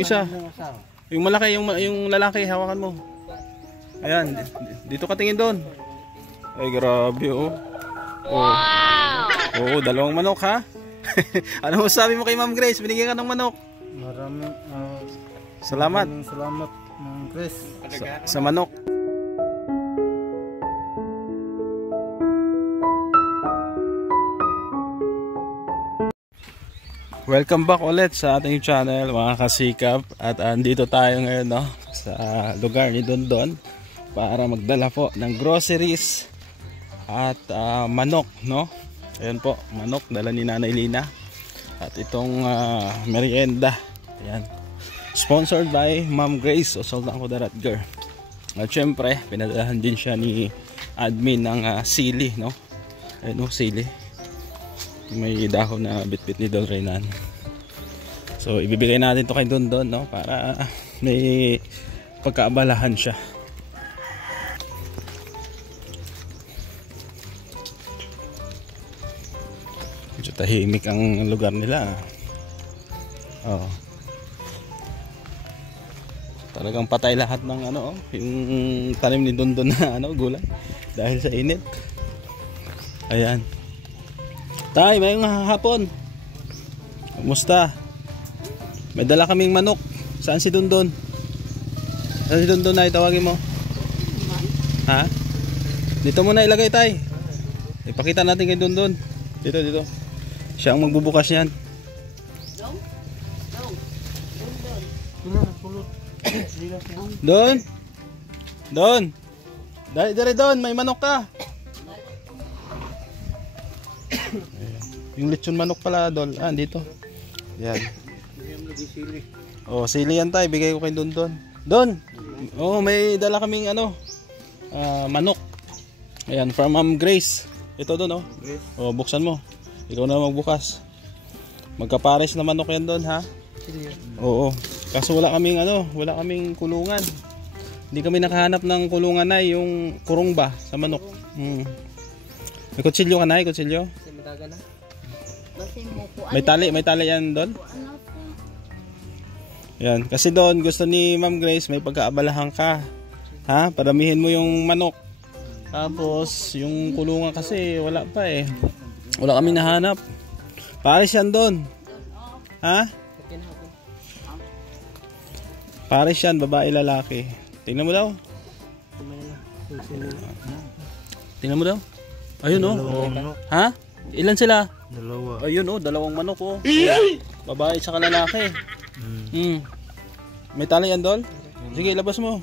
isa. Yung malaki, yung lalaki, hawakan mo. Ayan, dito ka tingin doon. Ay, grabe oh. Wow! Oo, dalawang manok ha. Ano sabi mo kay Ma'am Grace? Binigyan ka ng manok. Maraming salamat. Salamat, Ma'am Grace. Sa manok. Welcome back ulit sa ating channel mga kasikap. At andito tayo ngayon no, sa lugar ni Dondon para magdala po ng groceries at manok no. Ayan po, manok dala ni Nanay Lina. At itong merienda. Ayan. Sponsored by Ma'am Grace o Sultan Kudaratgar. At syempre, pinadalahan din siya ni admin ng sili no. Ayan o, sili. May dahon na bitbit ni Don Reynan. So ibibigay natin to kay Dondon no, para may pagkaabalahan siya. Medyo tahimik ang lugar nila. Oh. Talagang patay lahat ng ano, yung tanim ni Dondon na ano, gulay dahil sa init. Ayan. Tay, may hapon. Kumusta? May dala kaming manok. Saan si Dondon? Saan si Dondon na itawagin mo? Ha? Dito muna ilagay tay. Ipakita natin kay Dondon. Dito, dito. Siya ang magbubukas yan. Don? Don? Dari Don, may manok ka. Yung lechon manok pala Dol. Ah, dito. Yan. Oh, sili yan tay. Bigay ko kay Dondon. Don. Oh, may dala kaming ano, manok. Ayan, from Ma'am Grace. Ito Don oh. Oh, buksan mo. Ikaw na magbukas. Magkapares na manok yan Don ha. Oo. Kaso wala kaming ano, wala kaming kulungan. Hindi kami nakahanap ng kulungan na yung kurong ba sa manok. May kutsilyo ka na, kutsilyo? May tali yan doon? Yan, kasi doon gusto ni Ma'am Grace may pagkaabalahan ka. Ha? Paramihin mo yung manok. Tapos yung kulungan kasi wala pa eh. Wala kami nahanap. Pares yan doon. Ha? Pares yan, babae lalaki. Tingnan mo daw. Tingnan mo daw. Ayun oh. Ha? Ilan sila? Dalawa. Ayun oh, dalawang manok oh. Babae sa lalaki. May tali yan Dol? Sige, labas mo.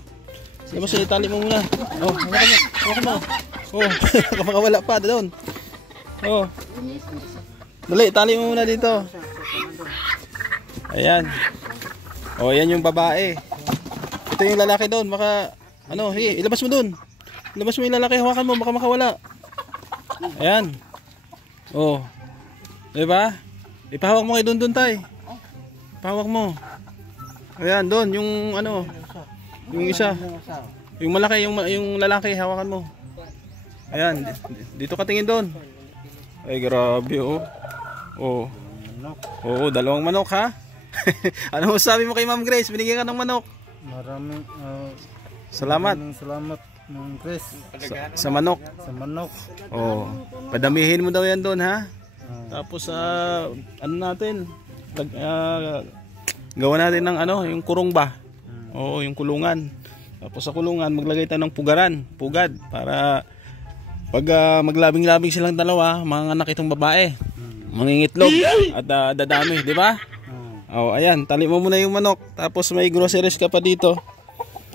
Labas mo, itali mo muna. Oh, hawakan mo. Oh, kapag pa doon. Oh. Dali, itali mo muna dito. Ayan. Oh, yan yung babae. Ito yung lalaki doon, baka ano, sige, ilabas mo doon. Ilabas mo yung lalaki, hawakan mo, baka makawala. Ayan. Oh. Diba? Ipahawak mo kay Dondon tay. Ipahawak mo. Ayan, doon yung ano, yung isa. Yung malaki, yung lalaki, hawakan mo. Ayan, dito ka tingin doon. Ay, grabe oh. Oh. Oo, dalawang manok ha. Ano sabi mo kay Ma'am Grace? Binigyan ka ng manok. Maraming salamat. Salamat, Ma'am Grace. Sa manok. Sa manok. Oh, padamihin mo daw yan doon ha. Tapos ano natin? Gawa natin ng ano, yung kurong ba? Oo, yung kulungan. Tapos sa kulungan maglagay tayo ng pugad para pag maglabing-labing silang dalawa, mga anak itong babae. Mangingitlog at dadami, di ba? Oh, ayan, tali mo muna yung manok. Tapos may groceries ka pa dito.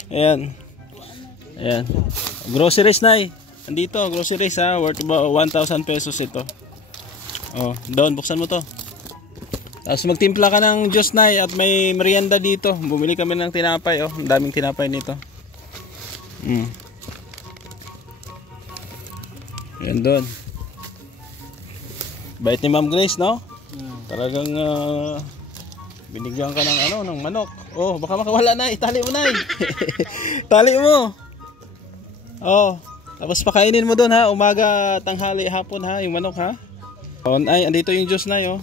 Ayan. Ayan. Groceries na andito, groceries ha, worth about 1,000 pesos ito. Oh, doon, buksan mo to. Tapos magtimpla ka ng juice na at may merienda dito. Bumili kami ng tinapay oh, ang daming tinapay nito. Ayan doon. Bait ni Ma'am Grace, no? Talagang binigyan ka ng ano, ng manok. Oh, baka makawala na, itali mo na. Tali mo. Oh, tapos pakainin mo doon ha, umaga, tanghali, hapon ha, yung manok ha. Oh, ay, andito yung juice na 'yo.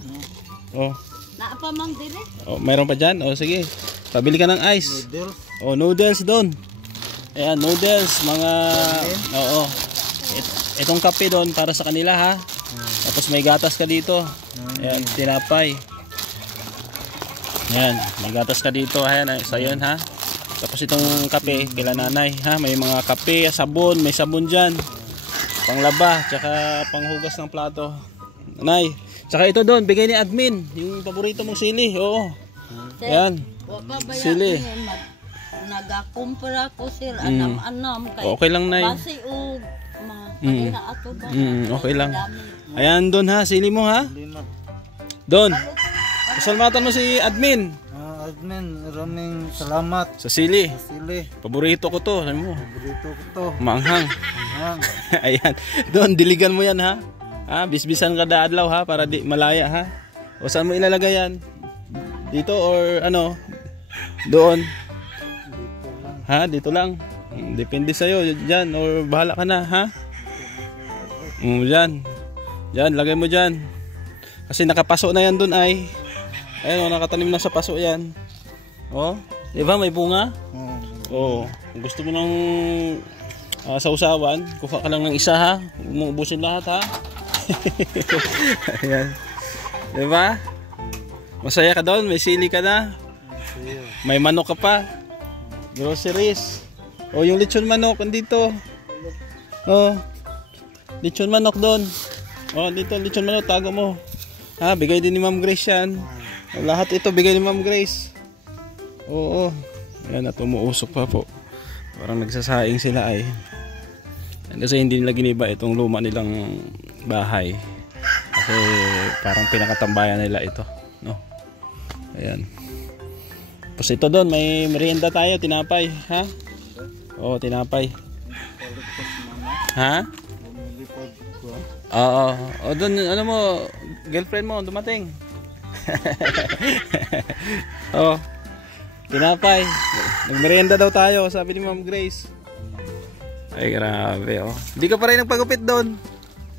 Oh. Naapamang dire. Oh, mayroon pa dyan? O sige. Pabili ka ng ice. Noodles. O, noodles doon. Ayan, noodles. Mga... Oo. Itong kape doon para sa kanila ha. Tapos may gatas ka dito. Ayan, tinapay. Ayan, may gatas ka dito. Ayan, sa'yo ha. Tapos itong kape, kila nanay ha. May mga kape, sabon. May sabon dyan. Panglaba, tsaka panghugas ng plato. Nanay. Tsaka ito doon, bigay ni admin. Yung paborito mong sili. Oo. Ayan. Sili. Nagakumpara ko sir. Anam-anam. Okay lang, Nay. Basi o mga ato ba? Okay lang. Ayan doon ha, sili mo ha. Doon. Pasalamatan mo si admin. Admin, maraming salamat. Sa sili. Sili. Paborito ko to. Sabi mo. Paborito ko to. Maanghang. Ayan. Ayan. Doon, diligan mo yan ha. Ha, bisbisan kada adlaw ha para di malaya ha. O saan mo ilalagay yan? Dito or ano? Doon. Ha, dito lang. Depende sa iyo diyan or bahala ka na ha. Diyan. Diyan, lagay mo diyan. Kasi nakapaso na yan doon ay. Ayun, nakatanim na sa paso yan. Oh, di ba may bunga? Oh, kung gusto mo ng sausawan, kuha ka lang ng isa ha. Huwag mong ubusin lahat ha. Ayan. Diba? Masaya ka doon, may sili ka na. May manok ka pa. Groceries. O yung lechon manok andito. Oh. Lechon manok doon. Oh, dito lechon manok tago mo. Ha, bigay din ni Ma'am Grace yan. O, lahat ito bigay ni Ma'am Grace. Oo. Ayan na tumuusok pa po. Parang nagsasaing sila ay. Kasi hindi nila giniba itong luma nilang bahay. Kasi parang pinakatambayan nila ito, no? Ayan. Tapos ito doon, may merienda tayo, tinapay, ha? Oo, tinapay. Ha? Oo. O doon, ano mo, girlfriend mo, dumating. Oo. Tinapay. Nagmerienda daw tayo, sabi ni Ma'am Grace. Ay, grabe, oh. Hindi ka pa rin nagpagupit doon.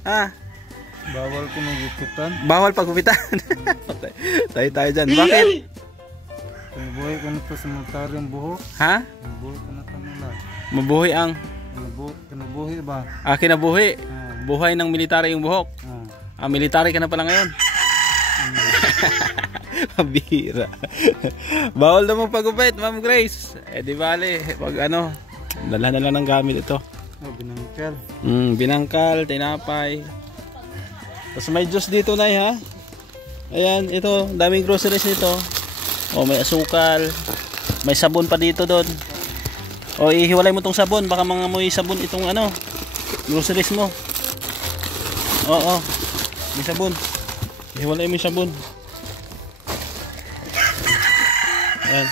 Ha? Bawal ko magupitan. Bawal pagupitan. Tayo dyan. Bakit? Mabuhay ko na to sa magtaring buhok. Ha? Mabuhay ko na kanila. Mabuhay ang... Kinabuhi ba? Kinabuhi. Buhay ng military yung buhok. Military ka na pala ngayon. Pabira. Bawal na mong pagupit, Ma'am Grace. Di bale, pag ano, dala na lang ng gamit ito. Binangkal. Binangkal, tinapay. Tapos may juice dito na ha. Ayan, ito, daming groceries nito. O, may asukal. May sabon pa dito doon. O, ihiwalay mo tong sabon. Baka mga may sabon itong ano, groceries mo. Oo, may sabon. Ihiwalay mo yung sabon. Ayan.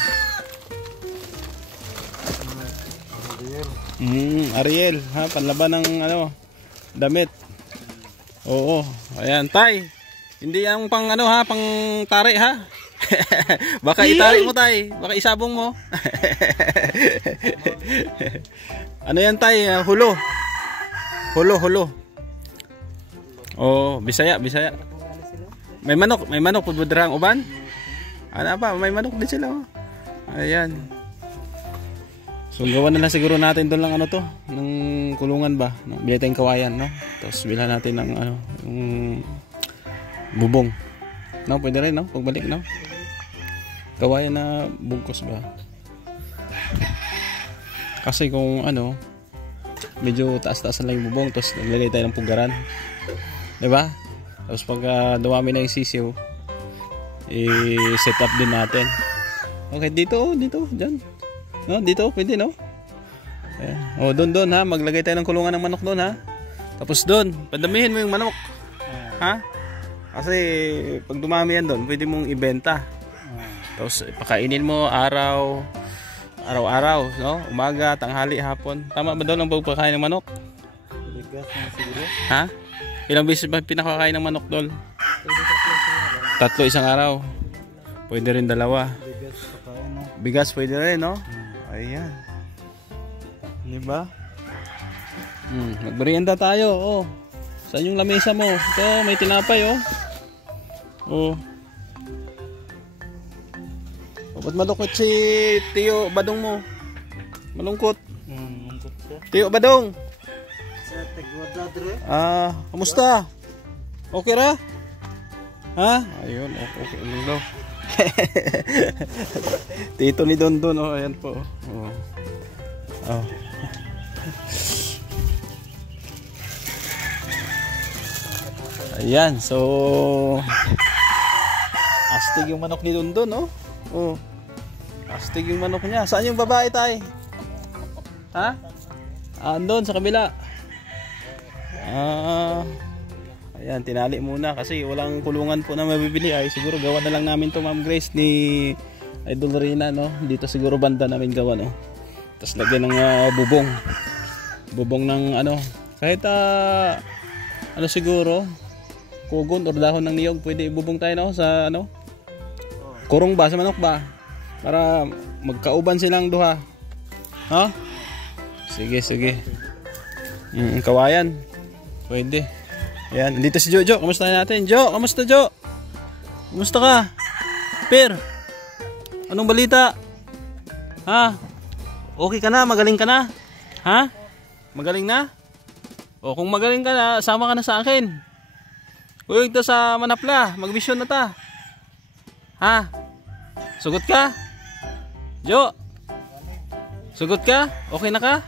Ariel, ha, panlaban ng ano, damit. Oo, ayan, tay. Hindi yang pang ano ha, pang tari ha. Baka itari mo tay, baka isabong mo. Ano yan tay, hulo. Hulo. Oh, Bisaya. May manok pudbudrang uban. Ano pa, may manok din sila oh. Ayan. So gawa na lang siguro natin doon lang ano to, ng kulungan ba, no? Bili tayong kawayan, no? Tapos bilhan natin ng ano, yung bubong. No, pwede rin, no? Pagbalik, no? Kawayan na bungkos ba? Kasi kung ano, medyo taas-taas lang yung bubong, tapos naglagay tayo ng pugaran. 'Di ba? Tapos pag dumami na yung sisiw, i-set up din natin. Okay, dito, dyan. No, dito, pwede, no? Ayan. O, doon ha. Maglagay tayo ng kulungan ng manok doon, ha? Tapos doon, padamihin mo yung manok. Ha? Kasi, pag dumami yan doon, pwede mong ibenta. Tapos, pakainin mo araw-araw, no? Umaga, tanghali, hapon. Tama ba doon ang pagpakain ng manok? Bigas na siguro. Ha? Ilang beses ba pinakakain ng manok doon? 3 isang araw. Pwede rin 2. Bigas pwede rin, no? Ayan. Diba? Magmerienda tayo, oh. Saan yung lamesa mo? Ito, may tinapay, oh. Oh. Ba't malungkot si Tiyo Badong mo? Malungkot. Mungkot ka. Tiyo Badong. Sa Tagwada dre. Kamusta? Okay ra? Ha? Ayun, okay lang daw. Tito ni Dondon, oh, ayan po. Oh. Oh. Ayan, so astig yung manok ni Dondon, oh. Oh. Astig yung manok niya. Saan yung babae, tay? Ha? Andun sa kabila. Ayan, tinali muna kasi walang kulungan po na mabibili. Ay siguro gawa na lang namin to, Ma'am Grace, ni Idol Rina, no? Dito siguro banda namin gawa, no? Tapos lagyan ng bubong ng ano, kahit ano siguro kugon or dahon ng niyog, pwede ibubong tayo, no? Sa ano, kurong ba, sa manok ba, para magkauban silang duha. Ha? Sige, sige. Kawayan pwede. Ayan, dito si Jojo. Kamusta natin? Jo, kamusta Jo? Kamusta ka? Per, anong balita? Ha? Okay ka na? Magaling ka na? Ha? Magaling na? O kung magaling ka na, sama ka na sa akin. Uy, ito sa Manapla. Mag-mission na ta. Ha? Sugot ka? Jo? Sugot ka? Okay na ka?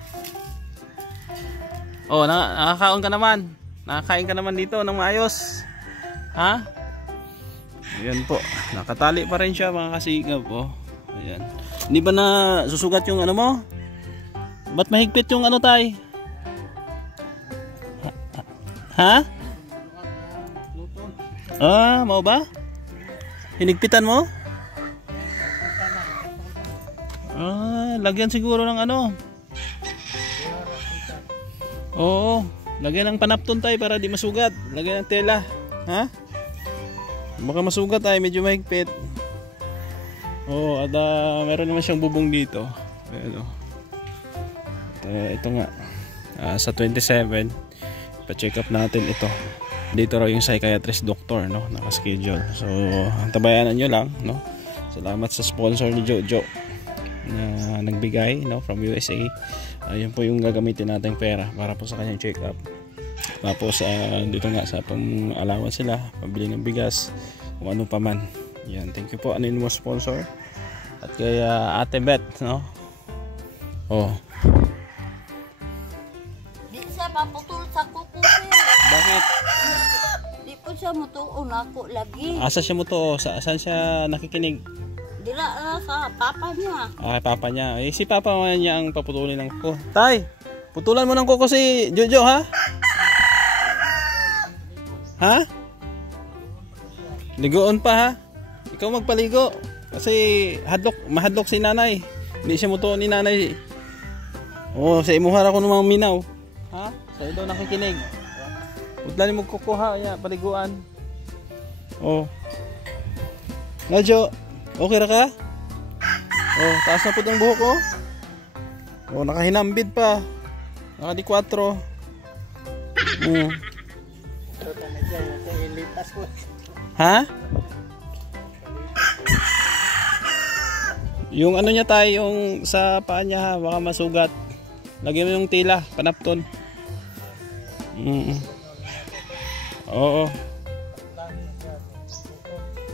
O, nakakaon ka naman. Nakakain ka naman dito ng maayos. Ha? Ayan po. Nakatali pa rin siya, mga kasigab. Oh. Ayan. Hindi ba na susugat yung ano mo? Ba't mahigpit yung ano, tay? Ha? Mau ba? Hinigpitan mo? Lagyan siguro ng ano. Oo. Lagyan ng panapton tayo para di masugat. Lagyan ng tela. Ha? Baka masugat tayo. Medyo mahigpit. Oo. At meron naman siyang bubong dito. Ayan, ito nga. Sa 27. Pa-check up natin ito. Dito raw yung psychiatrist doctor, no? Naka-schedule. So, tabayanan nyo lang, no? Salamat sa sponsor ni Jojo na nagbigay, no? From USA. Ayun po yung gagamitin nating pera para po sa kanyang check up. Tapos dito nga sa pang allowance sila, pabili ng bigas, kung ano pa man. Yan, thank you po ano mo sponsor. At kay Ate Beth, no? Oh. Di siya paputol sa kuko, sir. Bakit? Di po siya mutuon ako lagi. Asa siya mo to? Saan siya nakikinig? Dila na sa papa niya. Papa niya. Eh, si papa niya ang paputulin ng kuko. Tay, putulan mo ng kuko si Jojo, ha? Ha? Ligoon pa, ha? Ikaw magpaligo. Kasi mahadlok si nanay. Hindi siya mutuon ni nanay. Oh, sa imuhar ako ng mga minaw. Ha? Sa ito nakikinig. Putlanin mo kuko, ha? Ayan, paliguan. Oh. Nadyo. Okay ra ka? Oh, taas na po ang buhok ko. Oh, nakahinambid pa. Naka di 4. Ha? Yung ano niya tayo, yung sa paa niya, ha, baka masugat. Lagyan mo yung tila, panapton. Oo.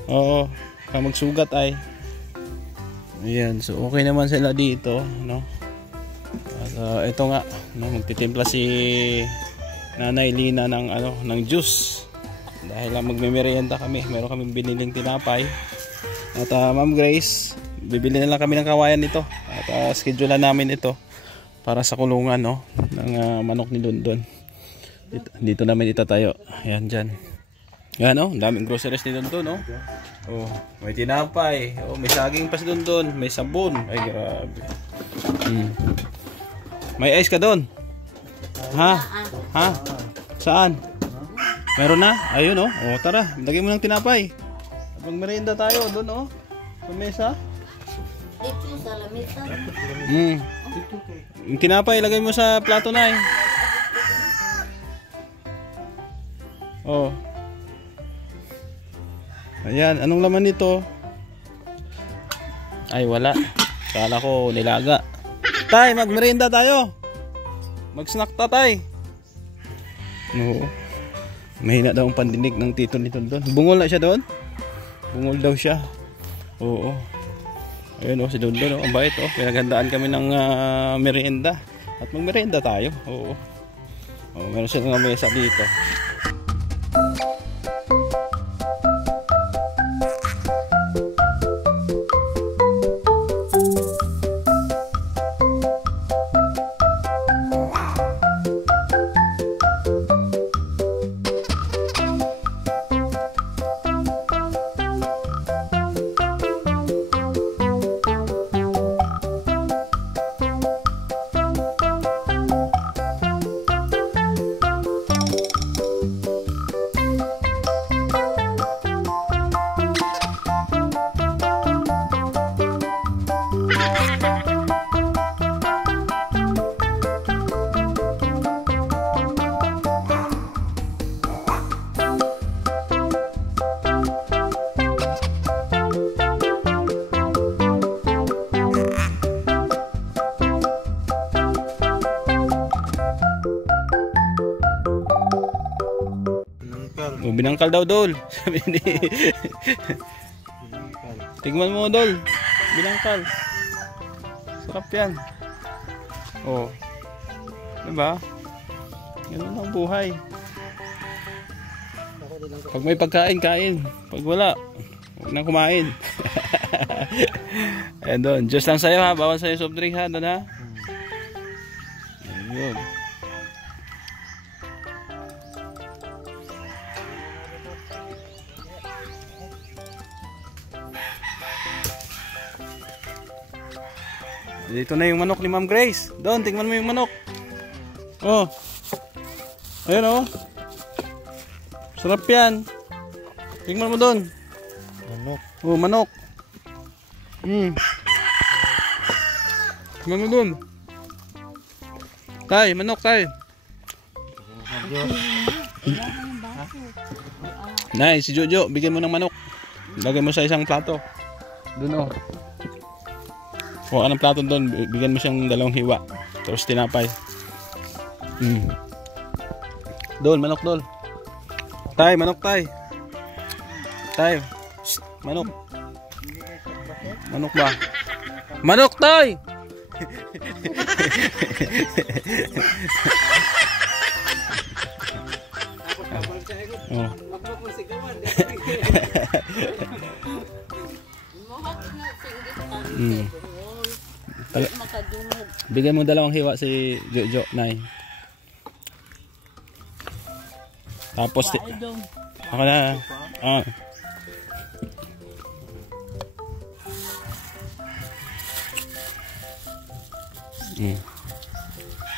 Oo. Baka magsugat ay. Ayan, so okay naman sila dito, no? At ito nga, no, magtitimpla si Nanay Lina ng ano, ng juice. Dahil magme-merienda kami, meron kaming biniling tinapay. At Ma'am Grace, bibili na lang kami ng kawayan nito. At schedulean namin ito para sa kulungan, no, ng manok ni Dondon. Dito namin itatayo. Ayan dyan. Yan, no, daming groceries ni Dondon, no. Oh, may tinapay, oh, may saging pa si Dondon, may sabon. Ay, grabe. May ice ka doon? Ha? Ha? Saan? Meron na? Ayun, oh. Oh, tara, lagay mo ng tinapay. Magmerienda tayo doon, oh. Sa mesa. Dito sa lamesa. Yung tinapay, lagay mo sa plato na, eh. Oh. Ayan, anong laman nito? Ay, wala. Kala ko nilaga. Tay, magmerienda tayo. Mag-snack ta, tay. No. Mahina daw ang pandinig ng tito nito doon. Bungol na siya doon? Bungol daw siya. Oo. Ayun oh, si Dondon oh, ang bait oh. Pinaghandaan kami ng merienda. At magmerienda tayo. Oo. Oh, meron silang mesa dito. Oh, binangkal daw Dol. Sabi ni. Tingnan mo Dol. Binangkal. Sarap yan. Oh. Diba? Ganun ang buhay. Pag may pagkain, kain. Pag wala, huwag nang kumain. Ayan Don. Diyos lang sa'yo ha. Bawal sa'yo soft drink ha. Don ha. Ayun. Dito na yung manok ni Ma'am Grace. Doon, tingnan mo yung manok. Oh. Ayun oh. Sarap yan. Tingnan mo doon. Manok. Oh, manok. Tingnan mo doon. Tay, manok tay. Nice, si Jojo, bigyan mo ng manok. Lagay mo sa isang plato. Doon oh. Kuha ka ng plato doon, bigyan mo siyang 2 hiwa. Tapos tinapay. Dol, manok Dol. Tay, manok tay. Tay, shh, manok. Manok ba? Manok tay! Oh. Bigyan mo 2 hiwa si Jojo, Nay. Tapos ako na. Ah.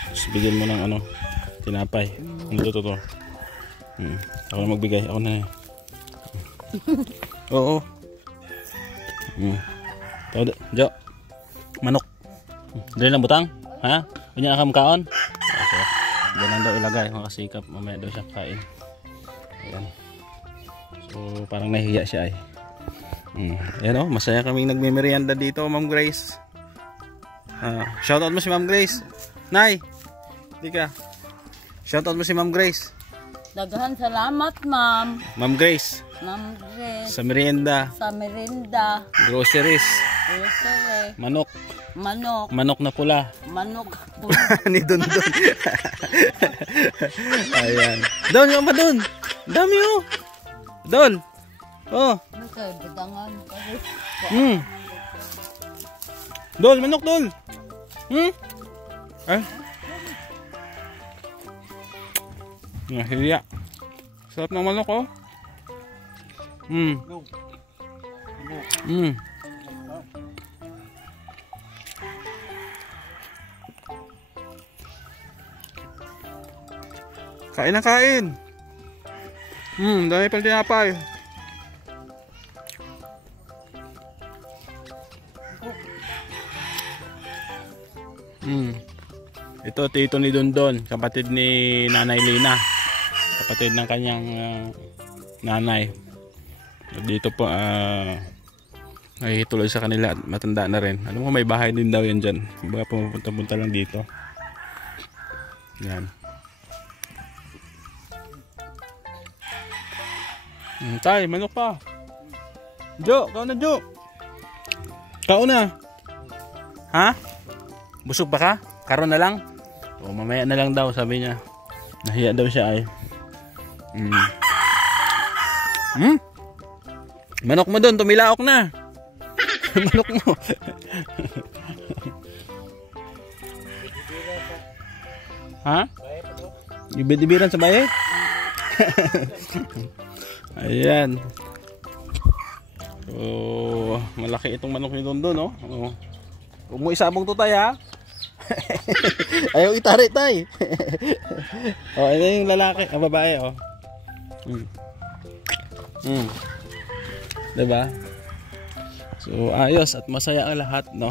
Tapos bigyan mo ng ano, tinapay. Ano to? Ako na magbigay, ako na. Oo. Jo. Manok. Dali lang butang? Ha? Ganyan ka makaon? Okay. Ganyan daw ilagay, makasikap. Mamaya daw siya kain. Ayan. So parang nahihiya siya ay. Ayan o, masaya kaming nagme-merienda dito, Ma'am Grace. Shoutout mo si Ma'am Grace. Nay, di ka. Shoutout mo si Ma'am Grace. Daghan salamat, ma'am. Ma'am Grace. Ma'am Grace. Sa merienda. Sa merienda. Groceries. Grocery. Manok. Manok. Manok na pula. Manok. Ni Dondon. Ayan. Don, yung pa Don. Dami oh. Don. Oh. Okay, badangan. Dol, manok Dol. Eh? Nahiya. Sarap ng manok oh. Kain na kain. Dami pang tinapay. Ito tito ni Dondon, kapatid ni Nanay Lina. Kapatid ng kanyang nanay. Dito po Ay tuloy sa kanila at matanda na rin. Alam mo may bahay din daw yan dyan. Baka pumupunta-punta lang dito. Yan. Tay, manok pa. Jo, kau na Jo. Kau na. Ha? Busog pa ka? Karon na lang? O mamaya na lang daw sabi niya. Nahiya daw siya ay. Manok mo doon, tumilaok na. Manok mo. Ha? Ibibiran sa bahay? Ayan. So, malaki itong manok ni Dondon, no? Oh. Huwag mo isabong to, tay, ha? Ayaw itari, tay. Oh, ito yung lalaki, ang babae, oh. Diba? So, ayos at masaya ang lahat, no?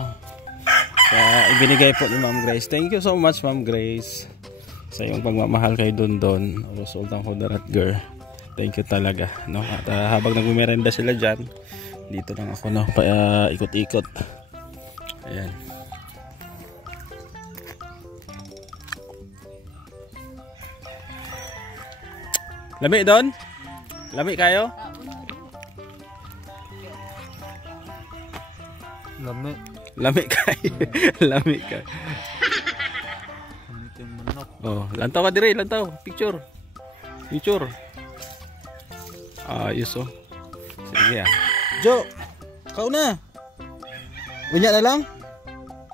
Ibinigay po ni Ma'am Grace. Thank you so much, Ma'am Grace, sa iyong pagmamahal kay Dondon, Sultan Kudarat Girl. Thank you talaga, no? At habang nagmemerenda sila dyan, dito lang ako, no? Ikot-ikot. Ayan. Lami doon? Lami kayo? Lami. Lami kayo. Lami kayo. Lami kayong manok. Oh, lantaw ka dire, lantaw. Picture. Picture. Ayos, oh. Sige, ah. Jo, kau na. Unya na lang?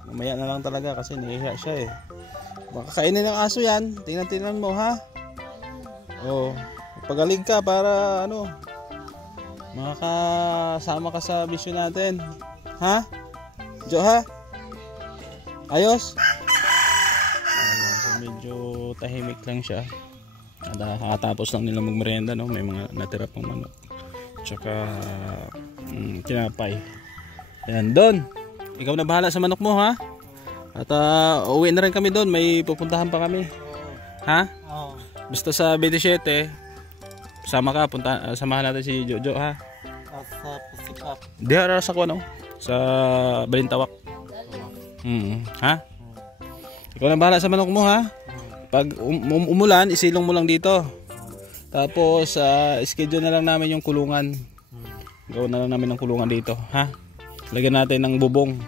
Mamaya na lang talaga kasi nahihiya siya, eh. Baka kainin ng aso yan. Tingnan mo, ha? Oh, pagaling ka para ano, makakasama ka sa mission natin. Ha? Jo, ha? Ayos? So medyo tahimik lang siya. Nakatapos lang nila magmerienda, no? May mga natira pang manok. Tsaka tinapay. Ayan, Don. Ikaw na bahala sa manok mo, ha? At uwi na rin kami doon. May pupuntahan pa kami. Ha? Oo. Basta sa 27, sama ka, samahan natin si Jojo, ha? Sa Pasikap. Di harap sa kuno, sa Balintawak. Ha? Ikaw na bahala sa manok mo, ha? Pag umulan, isilong mo lang dito. Tapos schedule na lang namin yung kulungan. Gawin na lang namin ng kulungan dito, ha? Lagyan natin ng bubong.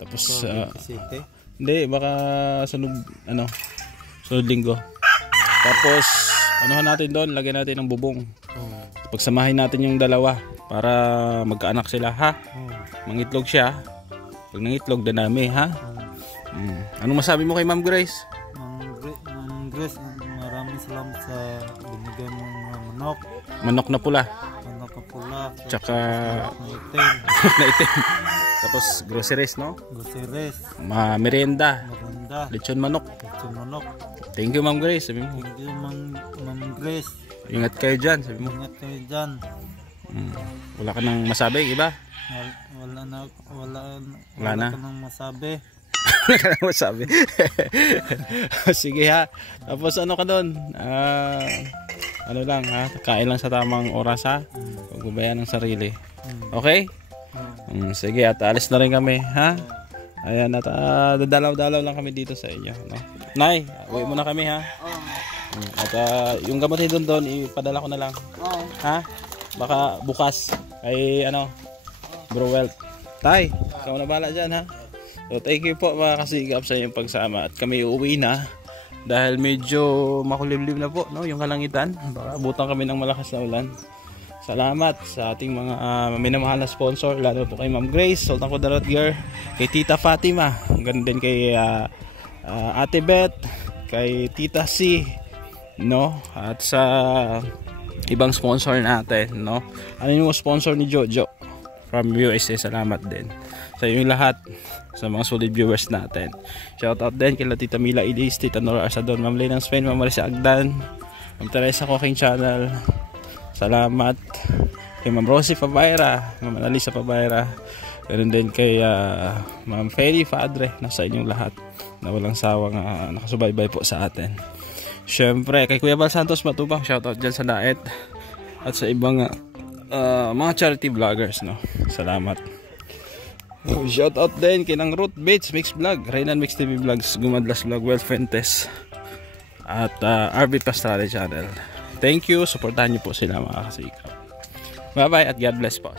Tapos hindi, baka sunod linggo. Tapos anuhan natin doon, lagyan natin ng bubong. Pagsamahin natin yung dalawa para magkaanak sila, ha? Mangitlog siya. Pag nangitlog, danami, ha? Anong masabi mo kay Ma'am Grace? Ma'am Grace, maraming salamat sa binigay mong mga manok. Manok na pula. Manok na pula. Tsaka na itim. na itim. Tapos groceries, no? Groceries. Merienda. Maganda. Lechon manok. Lechon manok. Thank you, Ma'am Grace. Sabi mo. Thank you, Ma'am Grace. Ingat kayo dyan. Sabi mo. Ingat kayo dyan. Wala ka nang masabi, iba? Wala na ka nang masabi. Wala ka nang masabi. Sige, ha. Tapos ano ka doon? Ano lang, ha? Kain lang sa tamang oras, ha? Pagbabayan ng sarili. Okay? Sige, at alis na rin kami, ha? Ayan, at dadalaw-dalaw lang kami dito sa inyo, no? Nay, uwi mo na kami, ha? At yung gamot ni Dondon, ipadala ko na lang. Ha? Baka bukas ay Bro Welt. Tay, ikaw na bahala dyan, ha? So thank you po mga kasigap sa inyong pagsama. At kami uuwi na dahil medyo makulimlim na po, no, yung kalangitan. Baka abutan kami ng malakas na ulan. Salamat sa ating mga minamahal na sponsor, lalo po kay Ma'am Grace, Sultan Kudarat Girl, kay Tita Fatima, ganun din kay Ate Beth, kay Tita C, no? At sa ibang sponsor natin, no? Ano yung sponsor ni Jojo from USA, salamat din sa yung lahat, sa mga solid viewers natin. Shout out din kay Tita Mila Idis, Tita Nora Asadon, Ma'am Lenang Spain, Ma'am Marisa Agdan, Ma'am Teresa Cooking Channel, salamat kay Ma'am Rosie Pabayra, Ma'am Analisa Pabayra, ganoon din kay Ma'am Feli Padre, nasa inyong lahat na walang sawang nakasubaybay po sa atin. Syempre kay Kuya Bal Santos Matubang, shoutout dyan sa Daet at sa ibang mga charity vloggers, no? Salamat. Shout out din kinang Root Bates Mix Vlog, Reynan Mix TV Vlogs, Gumadlas Vlog, Well Fuentes, at RB Pastrale Channel. Thank you, supportahan niyo po sila mga kasikap. Bye bye at God bless po.